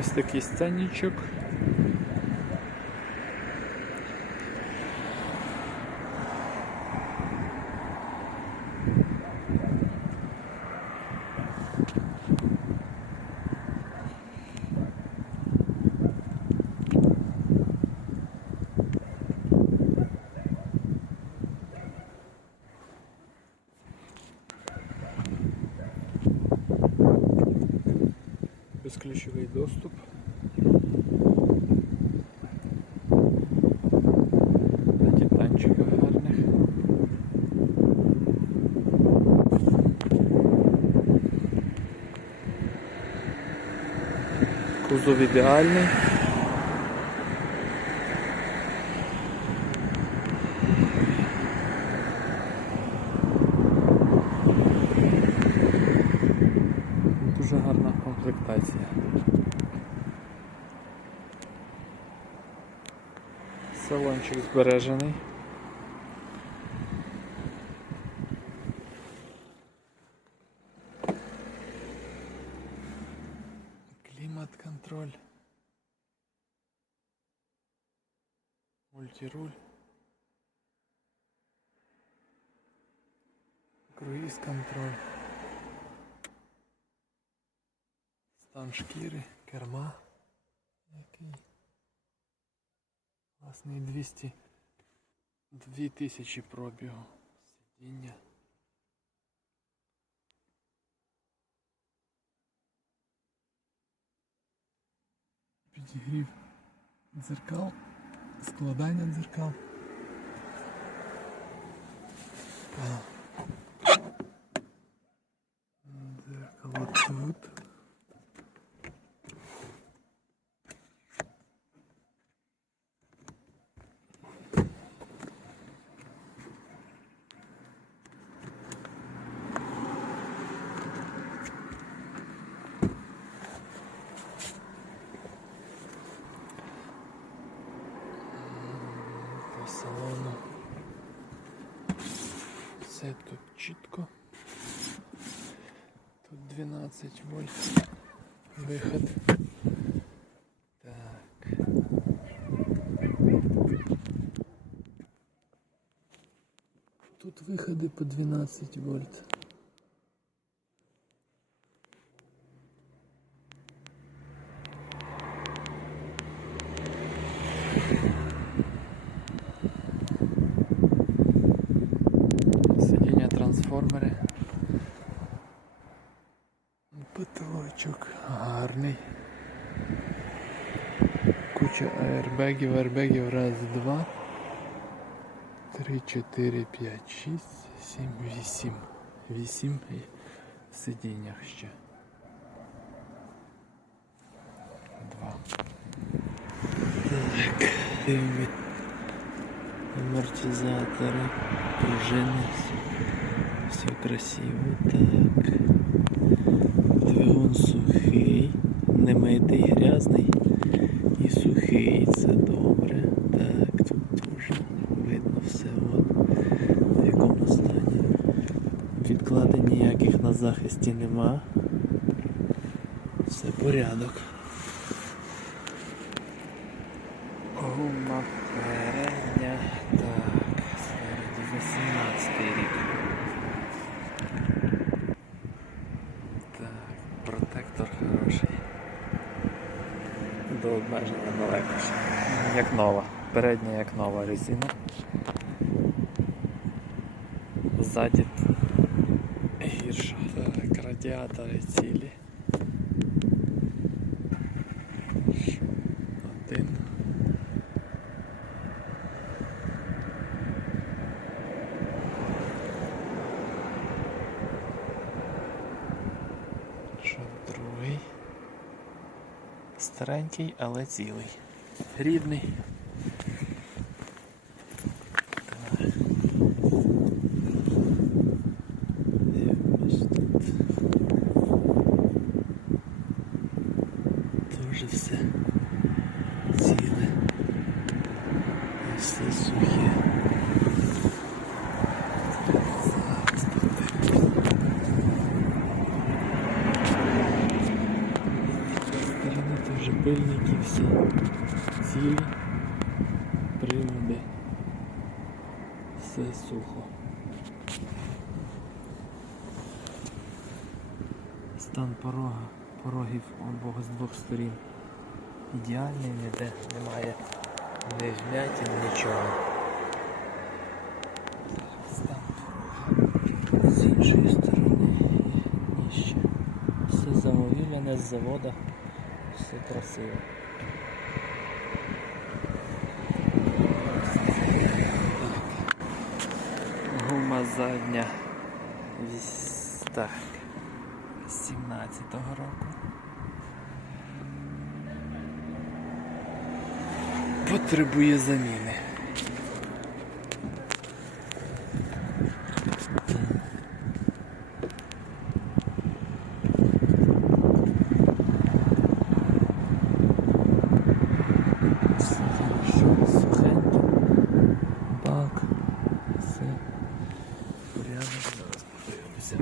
Ось такий сценничок. Кузов ідеальний. Дуже гарна комплектація. Салончик збережений. Клімат контроль. Мультируль. Круїз контроль. Стан шкіри, керма. Який. Власний 200 2000 пробігу. Сидіння. Підігрів дзеркал, складання дзеркал. Дзеркало тут. по салону. Все тут чітко. Тут 12 вольт. Виход. Так. Тут виходи по 12 вольт. Сидіння аербегів, аербегів раз, два, три, чотири, п'ять, шість, сім, вісім. Вісім і сидіннях ще. Два. Так, дивимось. Амортизаторы, пружины, все красиво, так. Двигун сухий, не митий, грязний сухий, це добре. Так, тут дуже видно все от, в якому стані. Відкладень ніяких на захисті нема. Все порядок. Гума передня. Так, спереді 18 рік. Так, протектор хороший. До обмеження далеко ще. Як нова. Передня як нова резина. Ззаді гірша. Так, радіатори цілі. Один. Старенький, але цілий. Рідний. Так. Дивимось тут. Тоже все ціле. І все сухе. Зараз тут сторони всі цілі, приводи. Все сухо. Стан порога, порогів обох з двох сторін. Ідеальний, ніде немає ні вмятин, нічого. Стан. З іншої сторони ніще. Все замовілене з завода, все красиво. Гума задня. Вісь- Так. 17-го року. Потребує заміни. Все хорошо, сухенько. Бак. Все. Порядок. Зараз подивимося.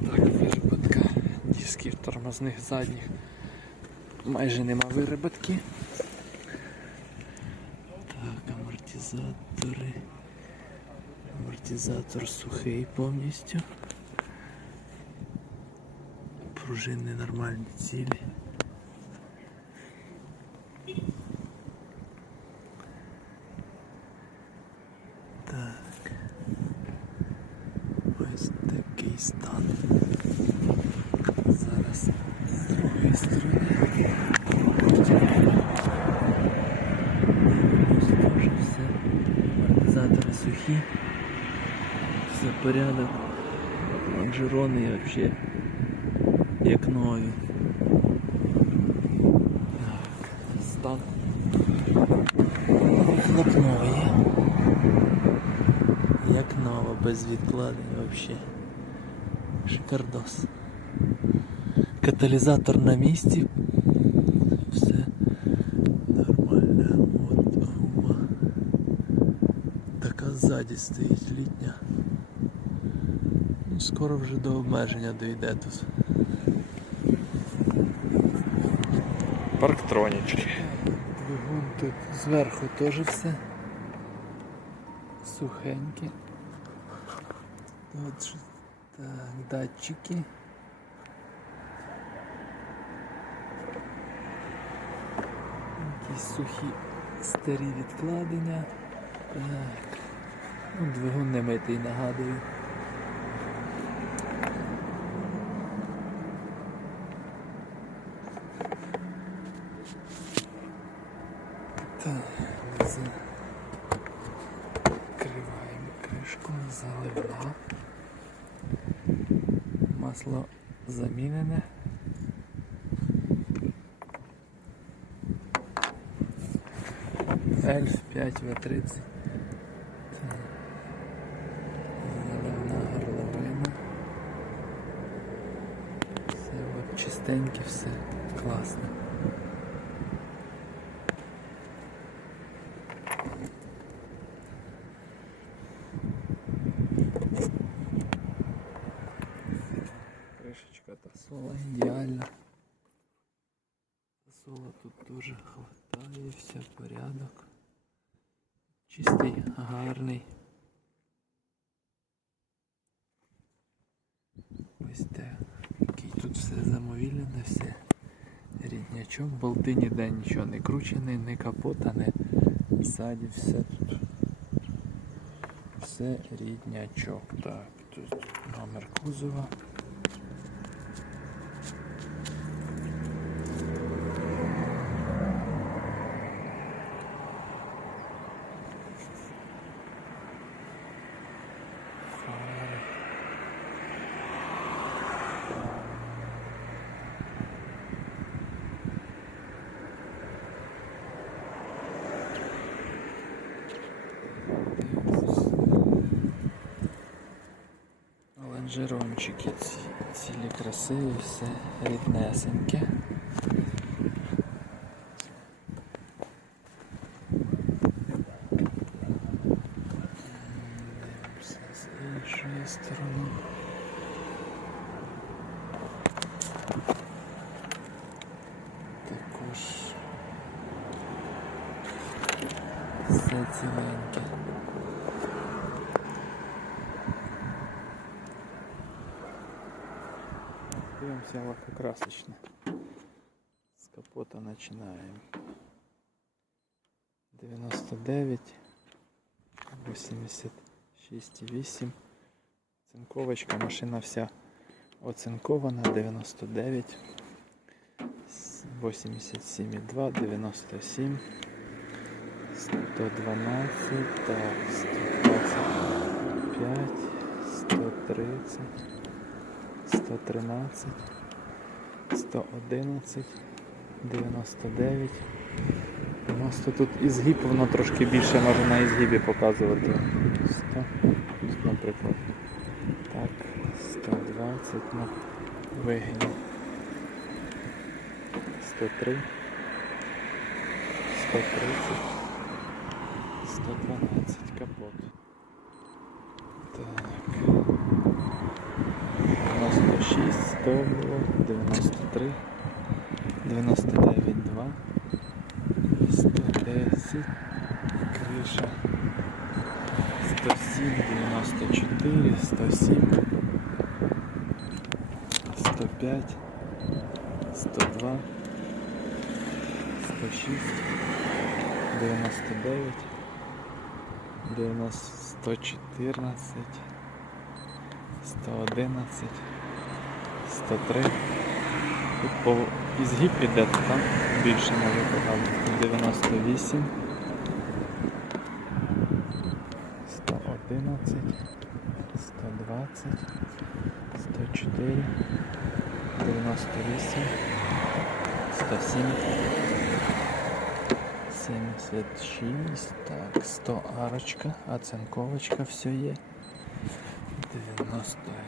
Так, вироботка дисків тормозних задніх. Майже нема вироботки. Так, амортизатори. Амортизатор сухий повністю. Пружини нормальні цілі. Так. Ось такий стан. Зараз з другої сторони. Ось теж все. Амортизатори сухі. Все порядок. Лонжерони взагалі як нові. Так, стан. Вихлопного є. Як нова, без відкладень взагалі. Шикардос. Каталізатор на місці. Все нормально. От гума. Така ззаді стоїть літня. Скоро вже до обмеження дійде тут. Парктронічки. Двигун тут зверху теж все сухеньке. От так, датчики. Якісь сухі старі відкладення. Так. Ну, двигун не митий, нагадую. Масло замінене. Ельф 5 В30. Зелена горловина. Все от чистеньке, все класно. Тасола ідеальна. Тасола тут дуже хватає, все порядок. Чистий, гарний. Ось такий тут все замовілене, все ріднячок, болти ніде нічого не кручений, не капота, не ззаді, все тут. Все ріднячок. Так, тут номер кузова. Жиромчики ці, цілі красиві, все ріднесеньке. Все сторони. Також ціленьке. Дивимося лакокрасочне. З капота починаємо. 99, 86,8. Цинковочка, машина вся оцинкована, 99, 87,2, 97, 112, так, 125, 130, 113, 111, 99. 90 тут ізгиб, воно трошки більше може на ізгибі показувати. 100, тут, наприклад. Так, 120 на вигині. 103, 130, 112 капот. Так. 100 було, 93, 99, 2, 110, криша, 107, 94, 107, 105, 102, 106, 99, 90, 114, 111, 103. Тут по ізгиб іде, то там більше може показати. 98, 111, 120, 104, 98, 107, 76, так, 100 арочка, оцинковочка, все є.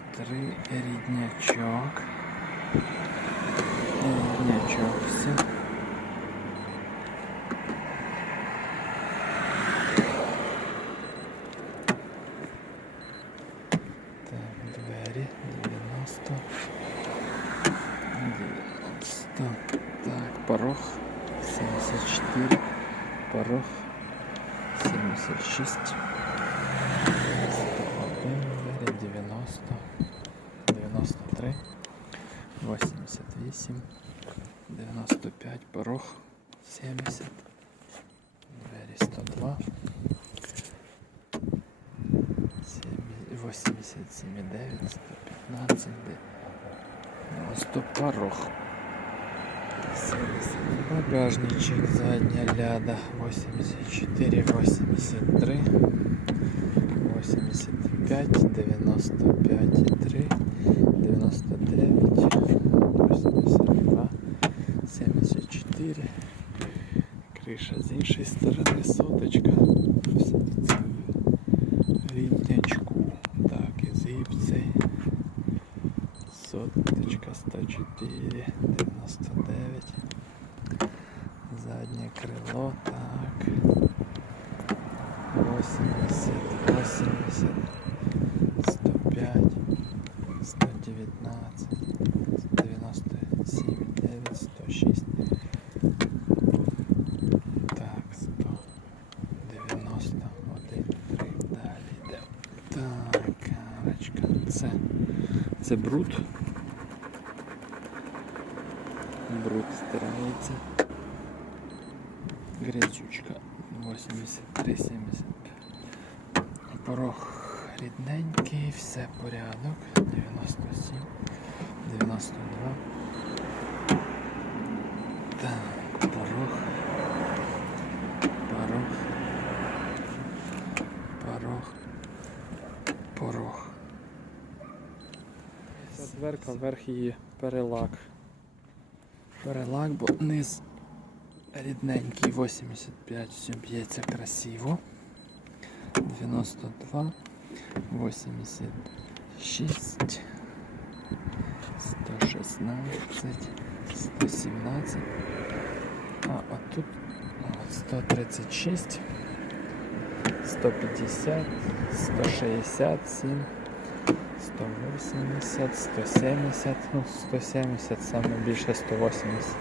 93, ріднячок. Ріднячок, все. Так, двері 90. 90. Так, порог 74. Порог 76. 88. 95. Порог 70. Двері 102. 87,9, 115, 90 порог. 70. Багажничек задня ляда 84, 83, 85, 95, 3, 99, Криша з іншої сторони, соточка. Все це в ріднячку. Так, і згибці. Соточка 104, 99. Заднє крило, так. 80, 80, 105, 119, 97, 9, 106. Так, 100. 91, 3, далі йде. Так, арочка. Це, це бруд. Бруд стирається. Грязючка 83, 75. Порог рідненький, все порядок. 97, 92. Так, порог. Порог. Порог. Порог. Дверка, верх її перелак. Перелак, бо низ рідненький 85, все б'ється красиво. 92, 86, 116, 117. А, а тут от 136, 150, 167, 180, 170, ну 170, саме більше 180.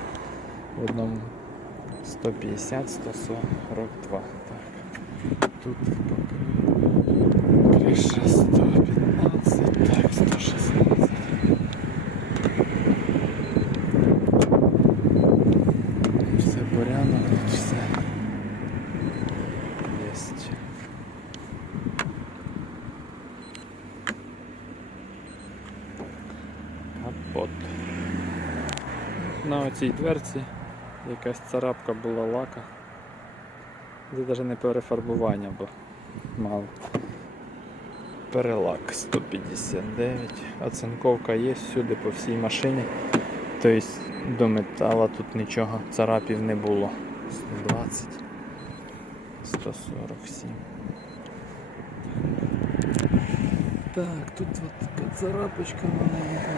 В одному 150, 142. Так. тут поки більше 115, так, 116. Все порядок, тут все єсть. Капот. На оцій дверці якась царапка була лака. Це навіть не перефарбування, бо мало. Перелак 159. Оцинковка є всюди по всій машині. Тобто до метала тут нічого царапів не було. 120, 147. Так, тут от така царапочка маленька.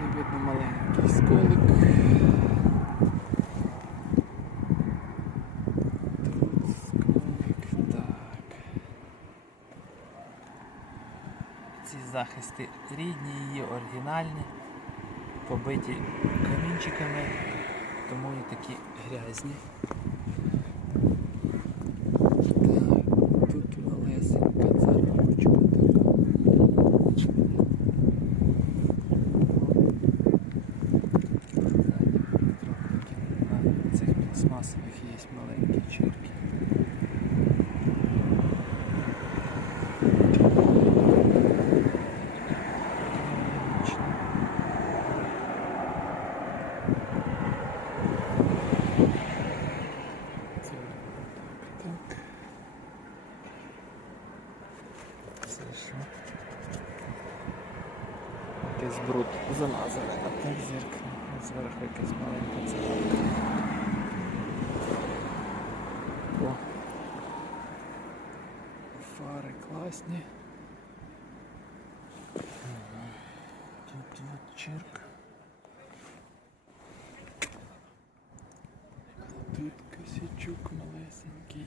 Не видно так. Ці захисти рідні, її оригінальні, побиті камінчиками, тому і такі грязні. Ага. Тут от чирк. Тут косячок малесенький.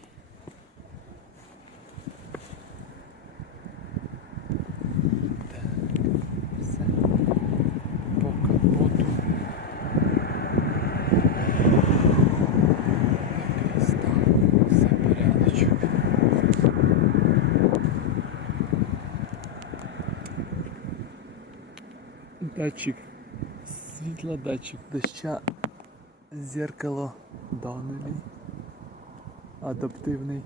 Світла, датчик доща, зеркало даний, адаптивний.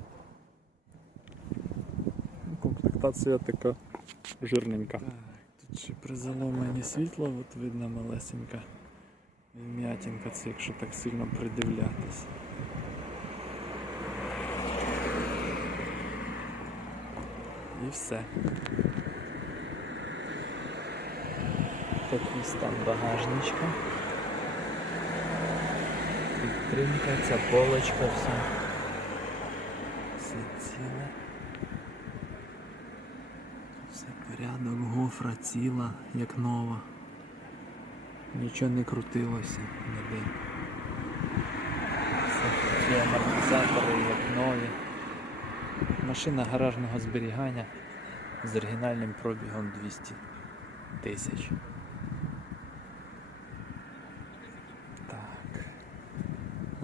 Комплектація така жирненька. Так, тут ще при заломанні світла, от видно малесенька вм'ятінка, це якщо так сильно придивлятись. І все. Такий стан багажничка. Підтримка, ця полочка, все. Все ціле. Все порядок, гофра ціла, як нова. Нічого не крутилося ніде. Все амортизатори як нові. Машина гаражного зберігання з оригінальним пробігом 200 тисяч.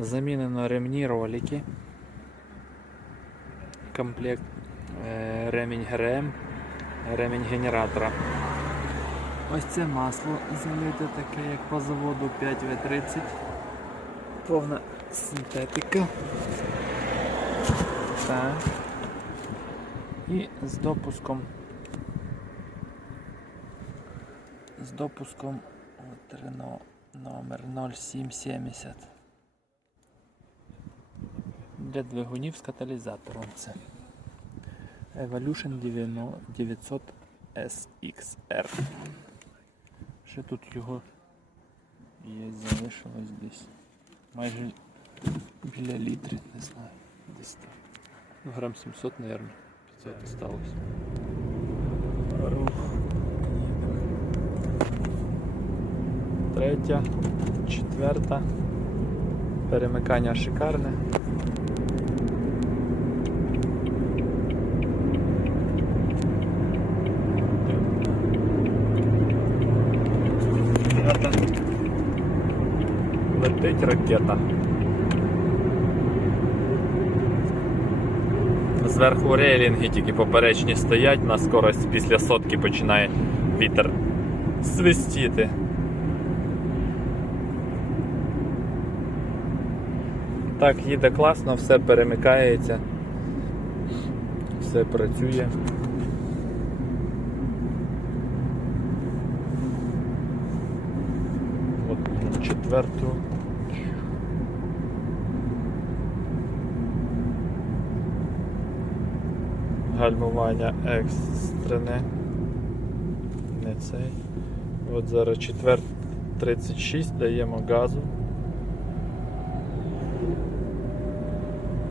Замінено ремні ролики. Комплект е, ремінь ГРМ, ремінь генератора. Ось це масло залите таке, як по заводу 5В30. Повна синтетика. Так. І з допуском. З допуском от номер 0770. Для двигунів з каталізатором це. Evolution 900 SXR. Ще тут його є, залишилось десь. Майже біля літри, не знаю. Десь там. Ну, грам 700, мабуть, 500 осталось. Рух. Третя, четверта. Перемикання шикарне. Ракета. Зверху рейлінги тільки поперечні стоять, на скорость після сотки починає вітер свистіти. Так, їде класно, все перемикається, все працює. От на четверту. Гальмування екстрене. Не цей. От зараз четвер 36, даємо газу.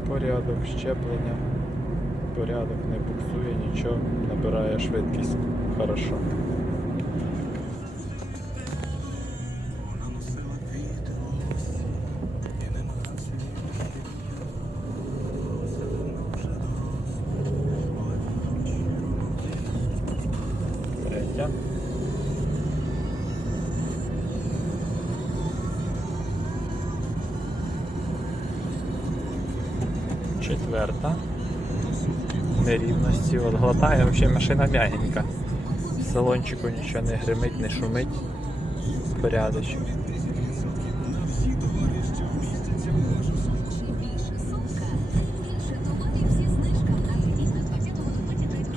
Порядок щеплення. Порядок не буксує, нічого, набирає швидкість. Хорошо. Четверта. Нерівності. От глотає, взагалі машина м'ягенька. Салончику нічого не гримить, не шумить. Порядочок.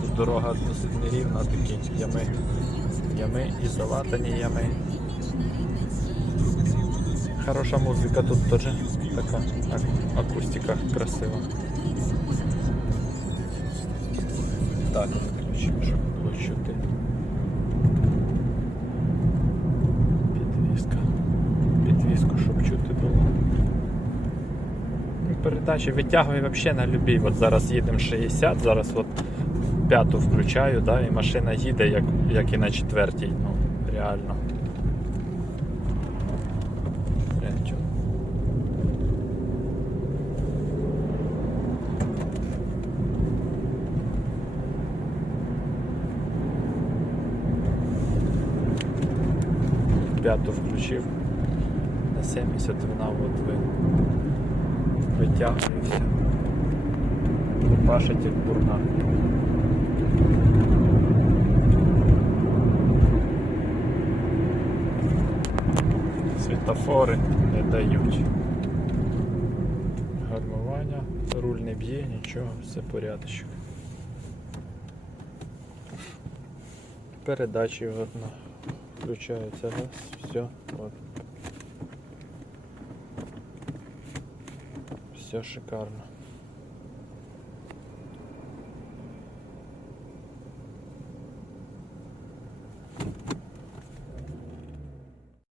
Тут дорога досить нерівна, такі ями. Ями і залатані ями. Хороша музика тут теж така акустика красива. Так, включимо, щоб було чути. Підвізка. Підвізку, щоб чути було. Ну, Передачі витягує взагалі на любій. От зараз їдемо 60, зараз от п'яту включаю, да, і машина їде, як, як і на четвертій. Ну, реально. Третю. П'яту включив. На 70 вона от ви, витягує все. Пашить як бурна. Світофори не дають. Гальмування, руль не б'є, нічого, все порядочок. Передачі одна. Включається газ, все, от. Все шикарно.